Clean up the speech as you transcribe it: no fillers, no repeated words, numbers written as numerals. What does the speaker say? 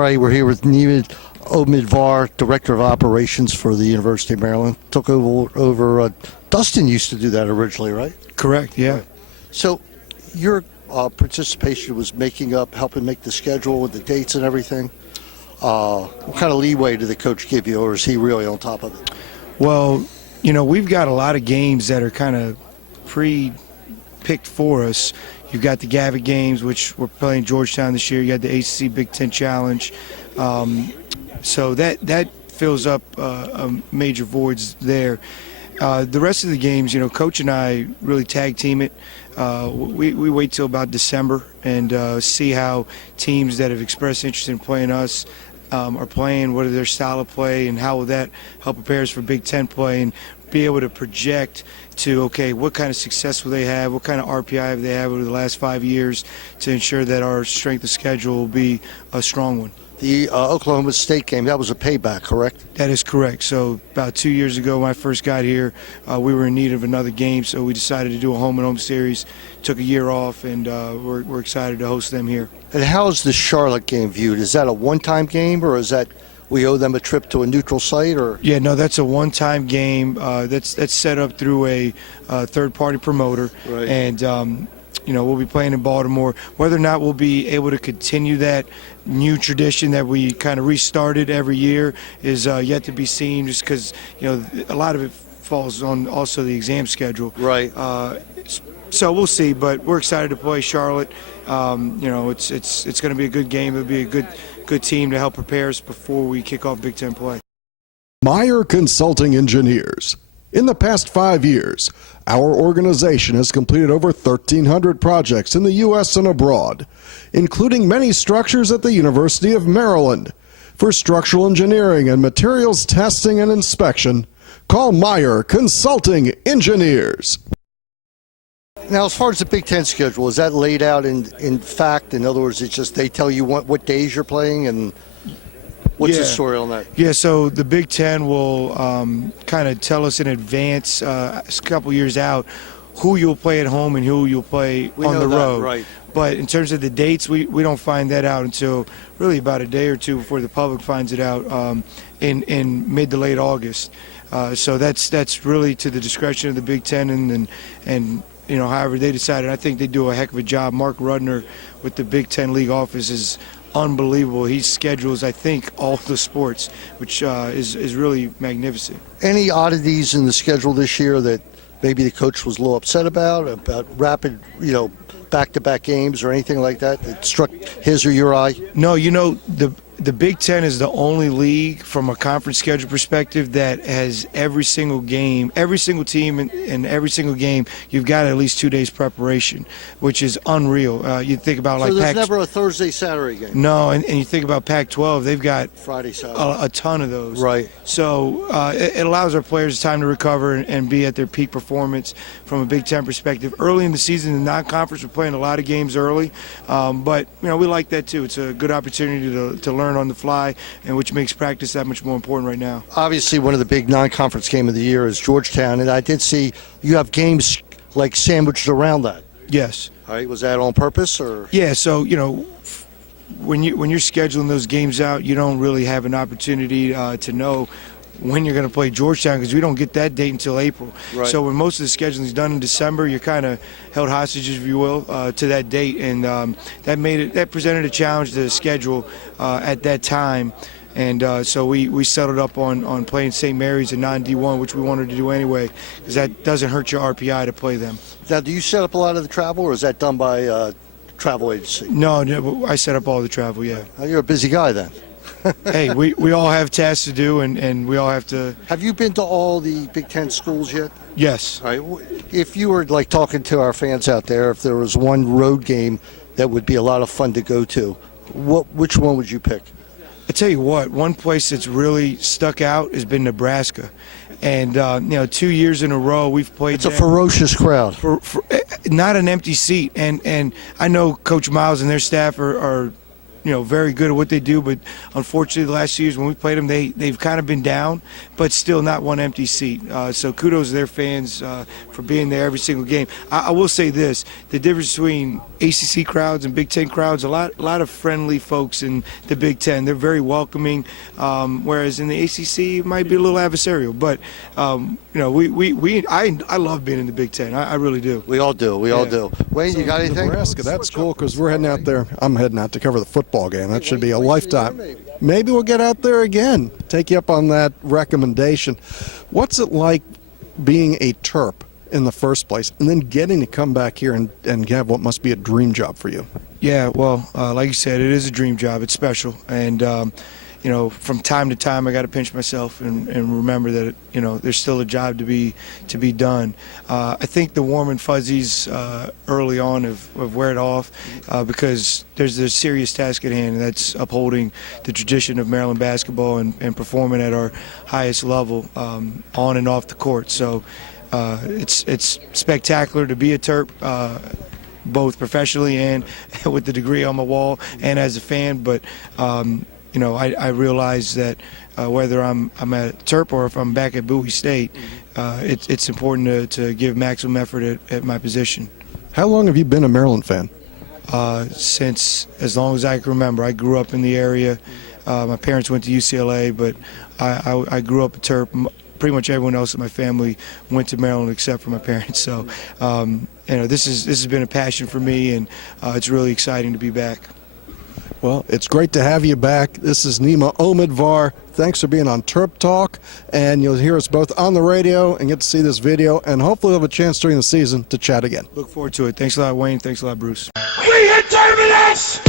right, we're here with Nima Omidvar, Director of Operations for the University of Maryland. Took over Dustin used to do that originally, right? Correct, yeah. Right. So your participation was helping make the schedule with the dates and everything. What kind of leeway did the coach give you, or is he really on top of it? Well, we've got a lot of games that are kind of pre-picked for us. You've got the Gavitt games, which we're playing Georgetown this year. You got the ACC Big Ten Challenge. So that fills up major voids there. The rest of the games, Coach and I really tag team it. We wait till about December and see how teams that have expressed interest in playing us are playing, what are their style of play, and how will that help prepare us for Big Ten play, and be able to project to, okay, what kind of success will they have, what kind of RPI have they had over the last 5 years to ensure that our strength of schedule will be a strong one. The Oklahoma State game, that was a payback, correct? That is correct. So about 2 years ago when I first got here, we were in need of another game, so we decided to do a home-and-home series, took a year off, and we're excited to host them here. And how is the Charlotte game viewed? Is that a one-time game, or is that we owe them a trip to a neutral site? Or Yeah, no, that's a one-time game. That's set up through a third-party promoter. Right. And we'll be playing in Baltimore. Whether or not we'll be able to continue that new tradition that we kind of restarted every year is yet to be seen, just because a lot of it falls on also the exam schedule. Right. So we'll see, but we're excited to play Charlotte. It's going to be a good game. It'll be a good team to help prepare us before we kick off Big Ten play. Meyer Consulting Engineers. In the past 5 years, our organization has completed over 1,300 projects in the U.S. and abroad, including many structures at the University of Maryland. For structural engineering and materials testing and inspection, call Meyer Consulting Engineers. Now, as far as the Big Ten schedule, is that laid out in fact? In other words, it's just they tell you what days you're playing, and what's the story on that? Yeah, so the Big Ten will kind of tell us in advance, a couple years out, who you'll play at home and who you'll play on the road. Right. But in terms of the dates, we don't find that out until really about a day or two before the public finds it out in mid to late August. So that's really to the discretion of the Big Ten and however they decided. I think they do a heck of a job. Mark Rudner with the Big Ten League office is unbelievable. He schedules, I think, all the sports, which is really magnificent. Any oddities in the schedule this year that maybe the coach was a little upset about rapid, back-to-back games or anything like that struck his or your eye? No, the Big Ten is the only league from a conference schedule perspective that has every single game, every single team in every single game, you've got at least 2 days preparation, which is unreal. You think about so there's never a Thursday, Saturday game? No, and you think about Pac-12, they've got Friday, Saturday. a ton of those. Right. So it allows our players time to recover and be at their peak performance from a Big Ten perspective. Early in the season, the non-conference, we're playing a lot of games early, but we like that too. It's a good opportunity to learn on the fly, and which makes practice that much more important right now. Obviously, one of the big non-conference game of the year is Georgetown, and I did see you have games like sandwiched around that. Yes. All right. Was that on purpose, or? Yeah. So when you're scheduling those games out, you don't really have an opportunity to know when you're going to play Georgetown, because we don't get that date until April. Right. So when most of the scheduling is done in December, you're kind of held hostage, if you will, to that date, and that presented a challenge to the schedule at that time. And so we settled up on playing St. Mary's and non-D1, which we wanted to do anyway, because that doesn't hurt your RPI to play them. Now, do you set up a lot of the travel, or is that done by travel agency? No, I set up all the travel, yeah. You're a busy guy then. Hey, we all have tasks to do, and we all have to. Have you been to all the Big Ten schools yet? Yes. All right. If you were talking to our fans out there, if there was one road game that would be a lot of fun to go to, which one would you pick? I tell you what, one place that's really stuck out has been Nebraska, and 2 years in a row we've played. It's a ferocious crowd. For not an empty seat, and I know Coach Miles and their staff are very good at what they do, but unfortunately the last 2 years when we played them, they've kind of been down, but still not one empty seat. So kudos to their fans for being there every single game. I will say this, the difference between ACC crowds and Big Ten crowds, a lot of friendly folks in the Big Ten. They're very welcoming, whereas in the ACC it might be a little adversarial. But I love being in the Big Ten. I really do. We all do. We all do. Wayne, you got anything? Nebraska, that's cool because we're heading out there. I'm heading out to cover the football game. That should be a lifetime. Maybe we'll get out there again. Take you up on that recommendation. What's it like being a Terp in the first place and then getting to come back here and have what must be a dream job for you? Yeah, well, like you said, it is a dream job. It's special. And, from time to time, I got to pinch myself and remember that, there's still a job to be done. I think the warm and fuzzies early on have wear it off because there's a serious task at hand, and that's upholding the tradition of Maryland basketball and performing at our highest level on and off the court. So it's spectacular to be a Terp. Both professionally and with the degree on my wall and as a fan, but I realize that whether I'm at Terp or if I'm back at Bowie State, it's important to give maximum effort at my position. How long have you been a Maryland fan? Since as long as I can remember. I grew up in the area. My parents went to UCLA, but I grew up a Terp. Pretty much everyone else in my family went to Maryland except for my parents. So, this has been a passion for me, and it's really exciting to be back. Well, it's great to have you back. This is Nima Omidvar. Thanks for being on Terp Talk, and you'll hear us both on the radio and get to see this video, and hopefully we'll have a chance during the season to chat again. Look forward to it. Thanks a lot, Wayne. Thanks a lot, Bruce. We hit Terminus!